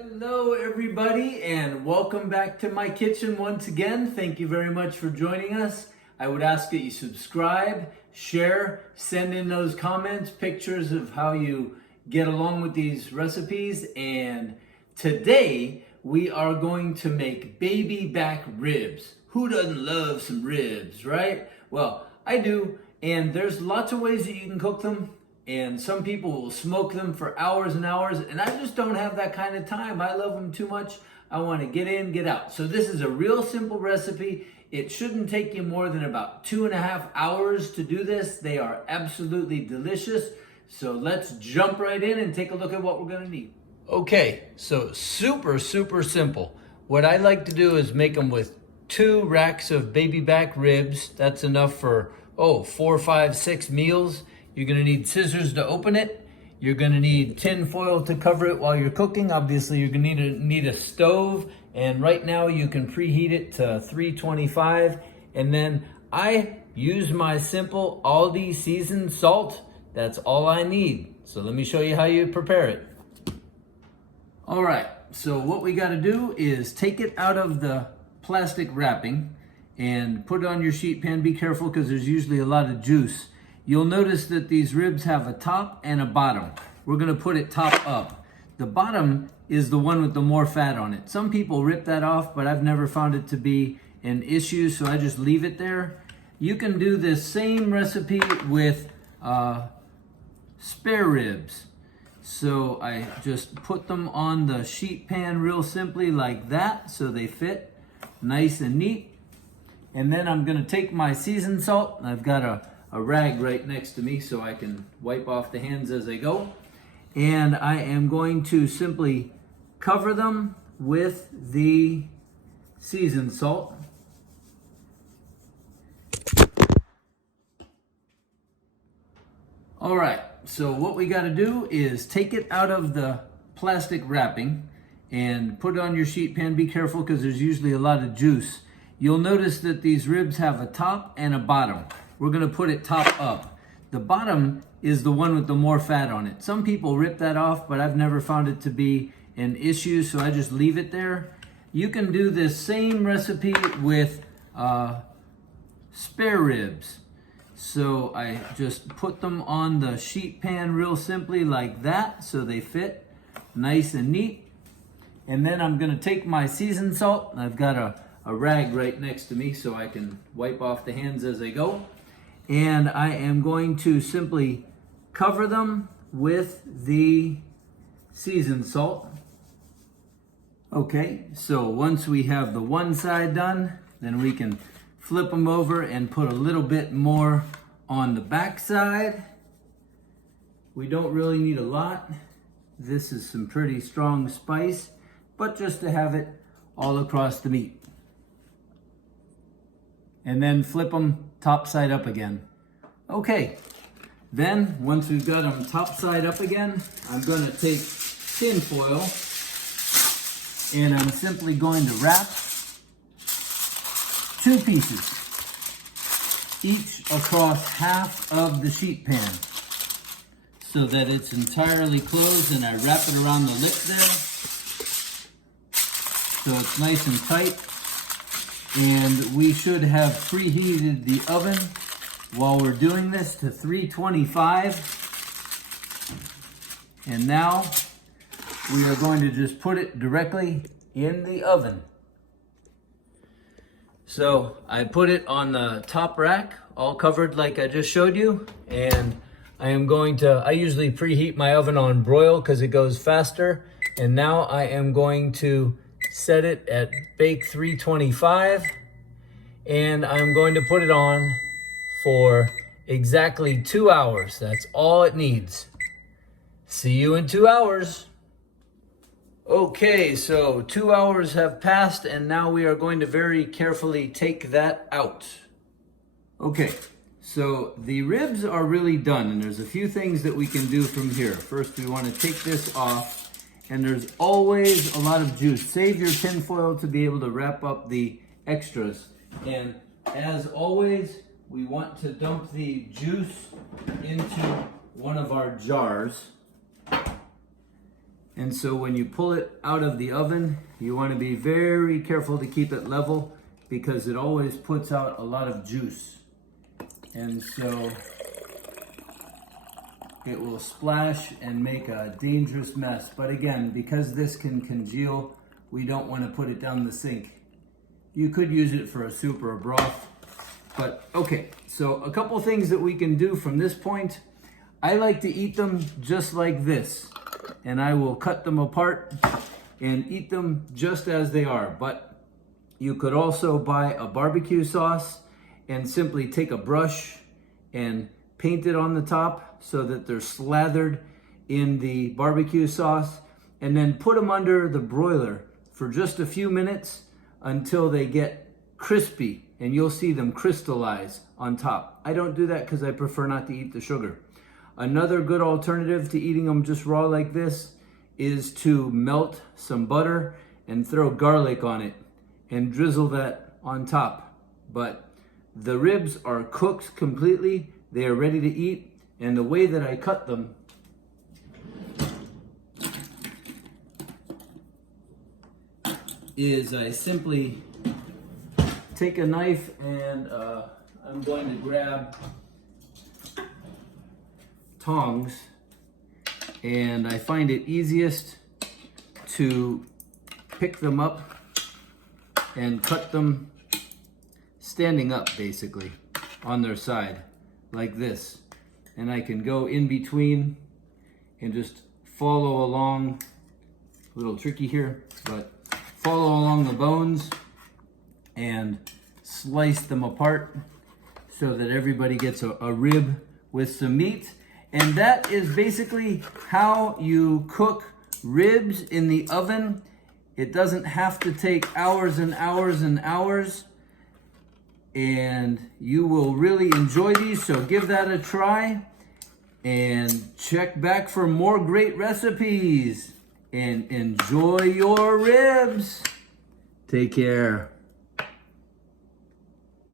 Hello everybody and welcome back to my kitchen once again. Thank you very much for joining us. I would ask that you subscribe, share, send in those comments, pictures of how you get along with these recipes. And today we are going to make baby back ribs. Who doesn't love some ribs, right? Well, I do, and there's lots of ways that you can cook them. And some people will smoke them for hours and hours, and I just don't have that kind of time. I love them too much. I want to get in, get out. So this is a real simple recipe. It shouldn't take you more than about 2.5 hours to do this. They are absolutely delicious. So let's jump right in and take a look at what we're gonna need. Okay, so super simple. What I like to do is make them with 2 racks of baby back ribs. That's enough for, 4, 5, 6 meals. You're gonna need scissors to open it. You're gonna need tin foil to cover it while you're cooking. Obviously, you're gonna need a stove. And right now you can preheat it to 325. And then I use my simple Aldi seasoned salt. That's all I need. So let me show you how you prepare it. All right, so what we gotta do is take it out of the plastic wrapping and put it on your sheet pan. Be careful because there's usually a lot of juice. You'll notice that these ribs have a top and a bottom. We're gonna put it top up. The bottom is the one with the more fat on it. Some people rip that off, but I've never found it to be an issue, so I just leave it there. You can do this same recipe with spare ribs. So I just put them on the sheet pan real simply like that, so they fit nice and neat. And then I'm gonna take my seasoned salt. I've got a rag right next to me so I can wipe off the hands as I go. And I am going to simply cover them with the seasoned salt. All right, so what we got to do is take it out of the plastic wrapping and put it on your sheet pan. Be careful because there's usually a lot of juice. You'll notice that these ribs have a top and a bottom. We're gonna put it top up. The bottom is the one with the more fat on it. Some people rip that off, but I've never found it to be an issue, so I just leave it there. You can do this same recipe with spare ribs. So I just put them on the sheet pan real simply like that, so they fit nice and neat. And then I'm gonna take my seasoned salt. I've got a rag right next to me so I can wipe off the hands as I go. And I am going to simply cover them with the seasoned salt. Okay, so once we have the one side done, then we can flip them over and put a little bit more on the back side. We don't really need a lot. This is some pretty strong spice, but just to have it all across the meat. And then flip them top side up again. Okay, then once we've got them top side up again, I'm gonna take tin foil and I'm simply going to wrap 2 pieces, each across half of the sheet pan so that it's entirely closed, and I wrap it around the lip there so it's nice and tight. And we should have preheated the oven while we're doing this to 325. And now we are going to just put it directly in the oven. So I put it on the top rack, all covered like I just showed you. And I usually preheat my oven on broil because it goes faster. And now I am going to set it at bake 325, and I'm going to put it on for exactly 2 hours. That's all it needs. See you in 2 hours. Okay, so 2 hours have passed, and now we are going to very carefully take that out. Okay, so the ribs are really done, and there's a few things that we can do from here. First, we want to take this off. And there's always a lot of juice. Save your tin foil to be able to wrap up the extras. And as always, we want to dump the juice into one of our jars. And so when you pull it out of the oven, you want to be very careful to keep it level because it always puts out a lot of juice. And so it will splash and make a dangerous mess. But again, because this can congeal, we don't want to put it down the sink. You could use it for a soup or a broth. But okay, so a couple things that we can do from this point. I like to eat them just like this. And I will cut them apart and eat them just as they are. But you could also buy a barbecue sauce and simply take a brush and paint it on the top so that they're slathered in the barbecue sauce, and then put them under the broiler for just a few minutes until they get crispy, and you'll see them crystallize on top. I don't do that because I prefer not to eat the sugar. Another good alternative to eating them just raw like this is to melt some butter and throw garlic on it and drizzle that on top. But the ribs are cooked completely. They are ready to eat. And the way that I cut them is I simply take a knife and I'm going to grab tongs, and I find it easiest to pick them up and cut them standing up, basically on their side like this, and I can go in between and just follow along. A little tricky here, but follow along the bones and slice them apart so that everybody gets a rib with some meat. And that is basically how you cook ribs in the oven. It doesn't have to take hours and hours and hours, and you will really enjoy these. So give that a try and check back for more great recipes, and enjoy your ribs. Take care.